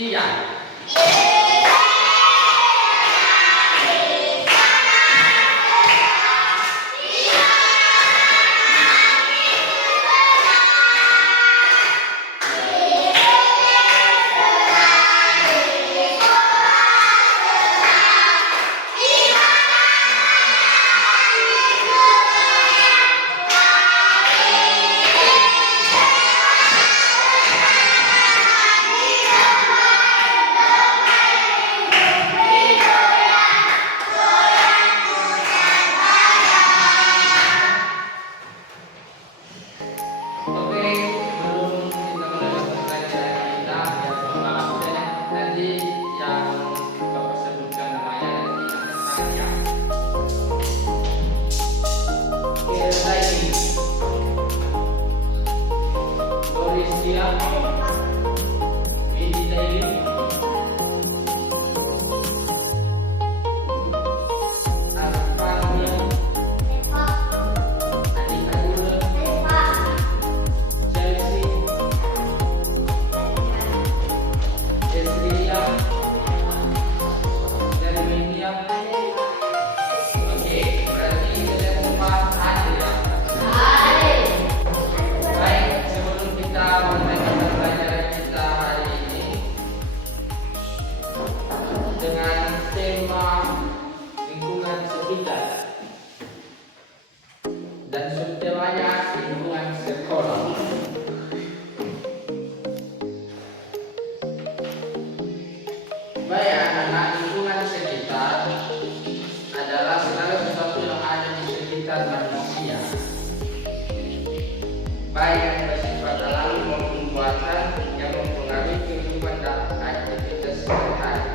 Iya. Dan subtemanya lingkungan sekolah. Baik anak-anak, lingkungan sekitar adalah segala sesuatu yang ada di sekitar manusia, baik yang bersifat alami maupun buatan yang mempengaruhi kehidupan dan aktivitas sehari-hari.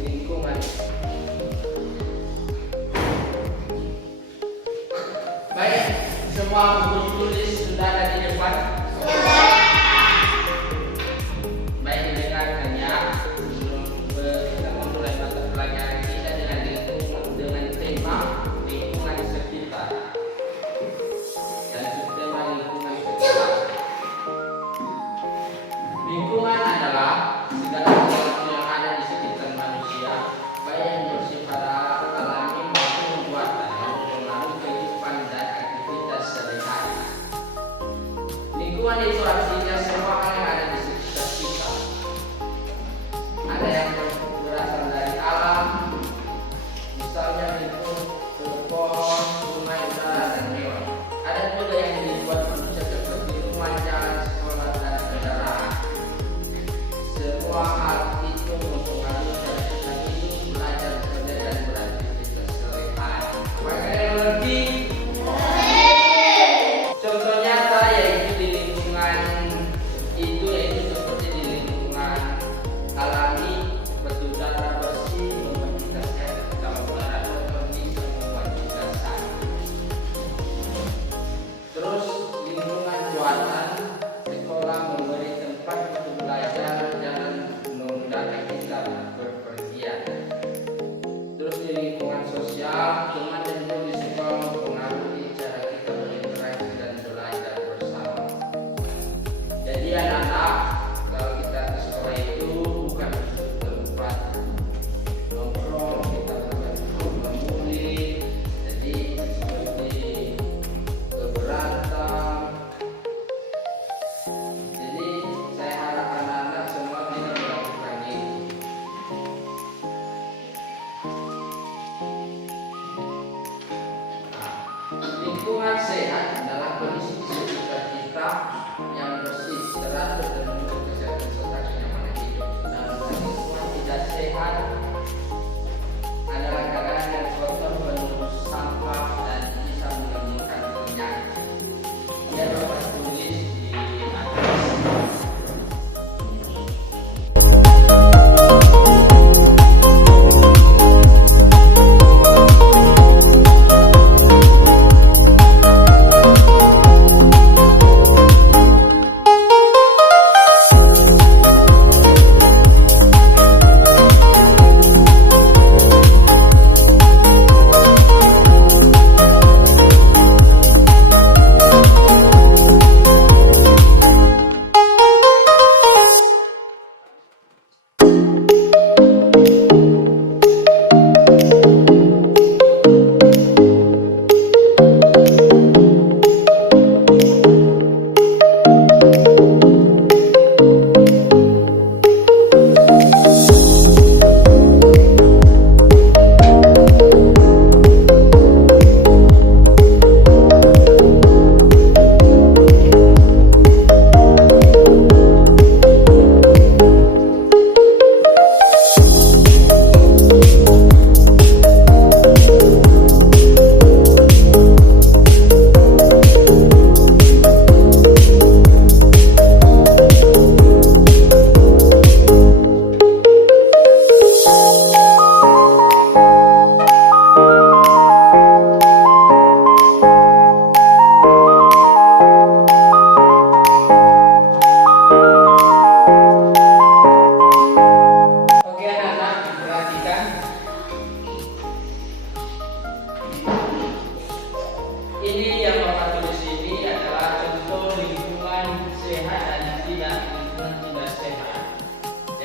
Lingkungan. Baik, semua buku tulis sudah ada di depan. Baik, dengarkan ya. Kita memulai mata pelajaran kita dengan tema lingkungan sekitar dan subtema lingkungan sekitar. Lingkungan adalah segala sesuatu yang ada di sekitar manusia, baik yang bersifat alami maupun buatan yang mempengaruhi kehidupan dan aktivitas sehari-hari. Lingkungan itu artinya semua hal yang ada di sekitar kita. Ada yang berasal dari alam, misalnya itu pohon, sungai, udara, dan hewan. Ada juga yang dibuat manusia seperti rumah, jalan, sekolah, dan kendaraan. Semua hal itu mempengaruhi cara kita hidup, belajar, bekerja, dan beraktivitas sehari-hari. Apakah kalian mengerti? Contoh nyata yaitu di lingkungan itu yaitu seperti di lingkungan alami, seperti udara bersih membuat kita sehat, kalau udara kotor bisa membuat kita sakit. Terus lingkungan buatan, sekolah memberi tempat untuk belajar dan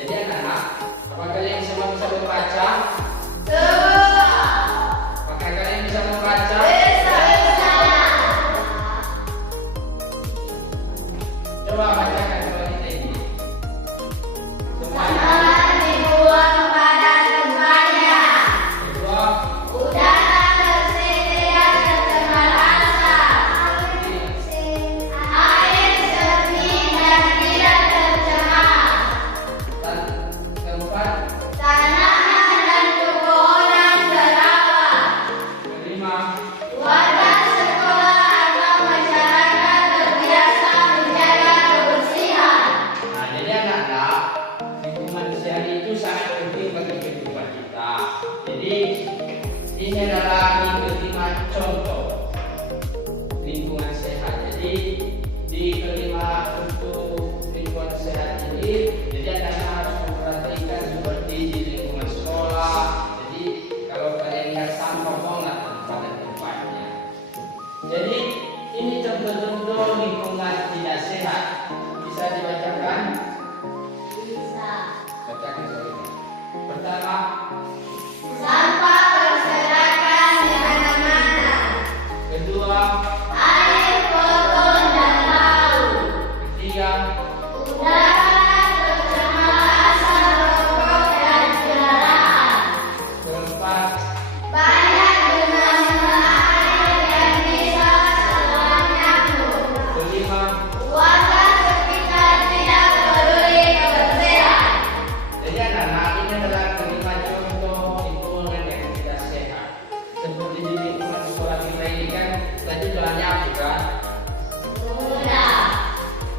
Jadi anak-anak, apakah kalian semua bisa membaca? Apakah kalian bisa membaca? Coba bacakan kalau kita ini. Semuanya. Ini adalah kelima contoh lingkungan sehat. Jadi di kelima untuk lingkungan sehat ini, jadi anak harus memperhatikan seperti di lingkungan sekolah. Jadi kalau kalian lihat sampah banget pada tempatnya. Jadi ini contoh-contoh lingkungan tidak sehat. Bisa dibacakan? Bisa. Bacakan soalnya. Pertama, sampah berserakan di mana-mana. kedua, Air kotor dan bau. ketiga, Udara tercemar asap rokok dan kendaraan. keempat, Banyak genangan air yang bisa terserang nyamuk. kelima. Warga sekitar tidak peduli kebersihan. Jadi anak-anak, ini adalah kelima contoh lingkungan yang tidak sehat. Seperti di lingkungan sekolah kita ini kan tadi jalannya juga. Sudah.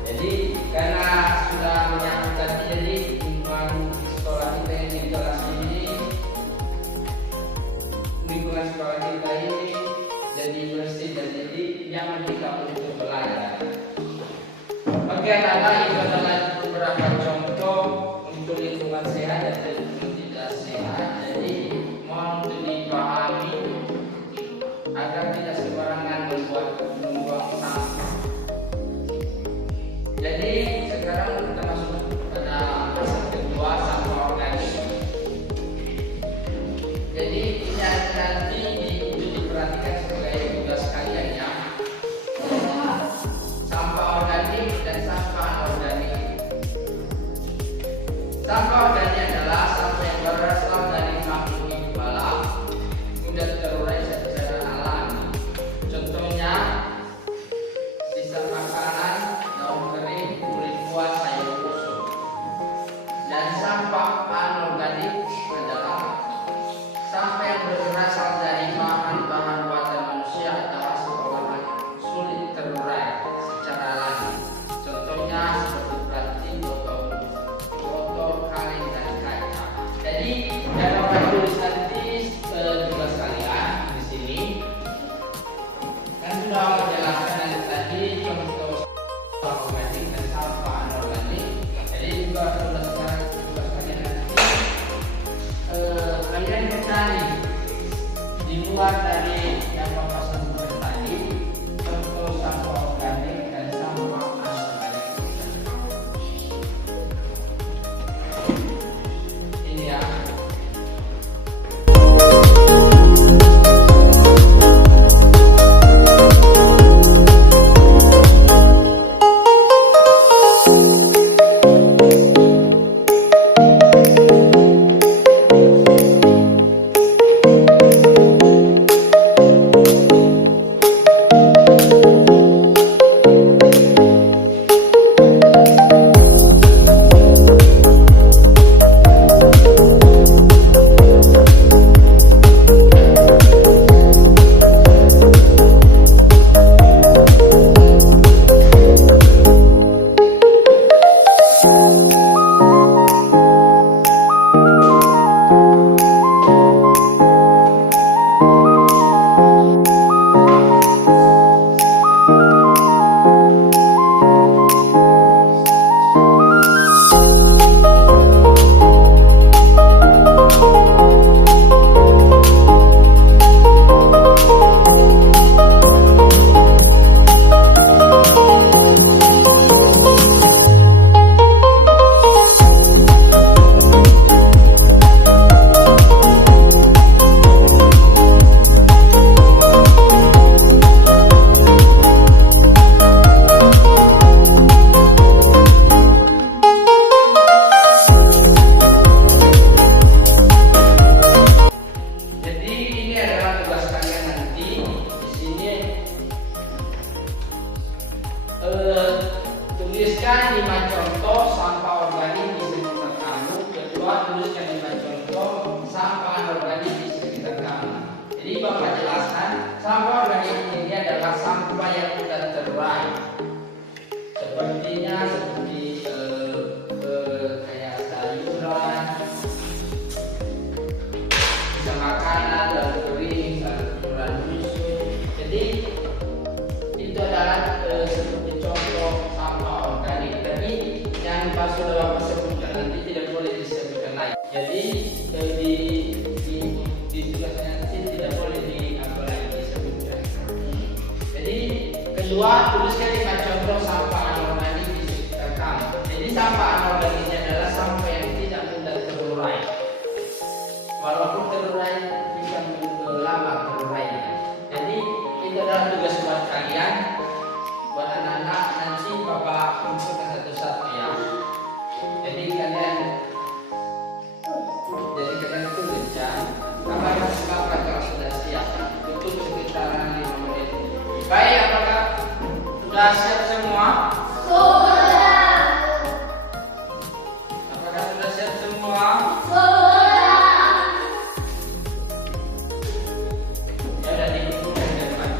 Jadi karena sudah menyapu tadi, jadi lingkungan sekolah kita ini di kelas ini, lingkungan sekolah kita ini jadi bersih dan jadi nyaman kita untuk belajar. Oke anak-anak, itu adalah beberapa contoh untuk lingkungan sehat dan lingkungan tidak sehat. Jadi mohon untuk dipahami agar tidak sembarangan membuang sampah. Jadi sekarang kita masuk pada fase kedua, sampah organik. Jadi ini nanti itu diperhatikan sebagai tugas kalian ya. Sampah organik dan sampah anorganik. Sampah organik adalah sampah yang berasal dari makhluk hidup alam, mudah terurai secara alami. Contohnya sisa makanan, daun kering, kulit buah, sayur busuk. Dan sampah anorganik adalah sampah yang berasal dari bahan-bahan buatan manusia atau hasil olahan sulit terurai secara alami. Contohnya seperti plastik, botol, kaleng, dan kaca. Jadi dalam tulis nanti tugas kalian di sini kan sudah menjelaskan tadi contoh sampah organik dan sampah anorganik. Jadi juga tugas kalian Kedua, tuliskan 5 contoh sampah anorganik di sekitar kamu. Jadi sampah anorganik ini adalah sampah yang tidak mudah terurai. Walaupun terurai bisa lambat terurainya. Jadi itu adalah tugas buat kalian, buat anak-anak. Nanti Bapak kumpulkan satu-satu ya. Jadi kalian tulis ya. Kabarkan Bapak kalau sudah siap. Tutup sekitaran 5 menit. Baik, apakah sudah siap semua? Sudah. Apakah sudah siap semua? Sudah. Ya udah dikumpulkan ke depan.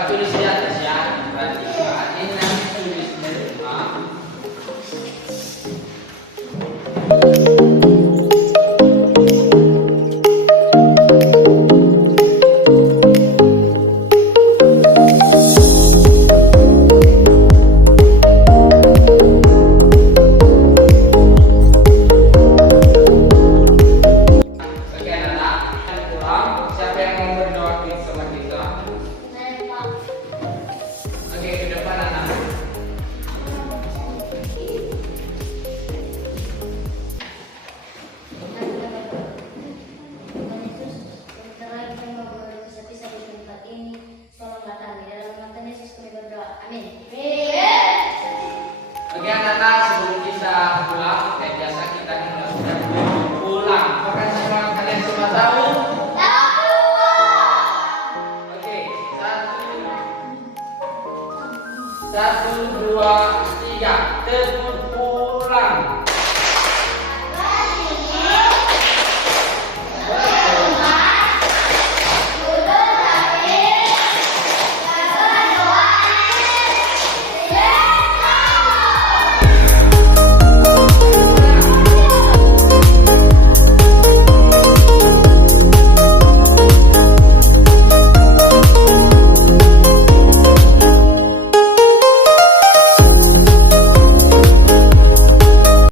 Coba tulis di atas ya. Perhatikan. Ini nanti tulis di rumah. Oke, anak-anak, kita pulang. Siapa yang mau berdoa sama kita? Oke, ke depan anak. Oke anak-anak, sebelum kita pulang, kayak biasa kita melakukan pulang. Apakah semua kalian semua tahu? Oke, satu, dua,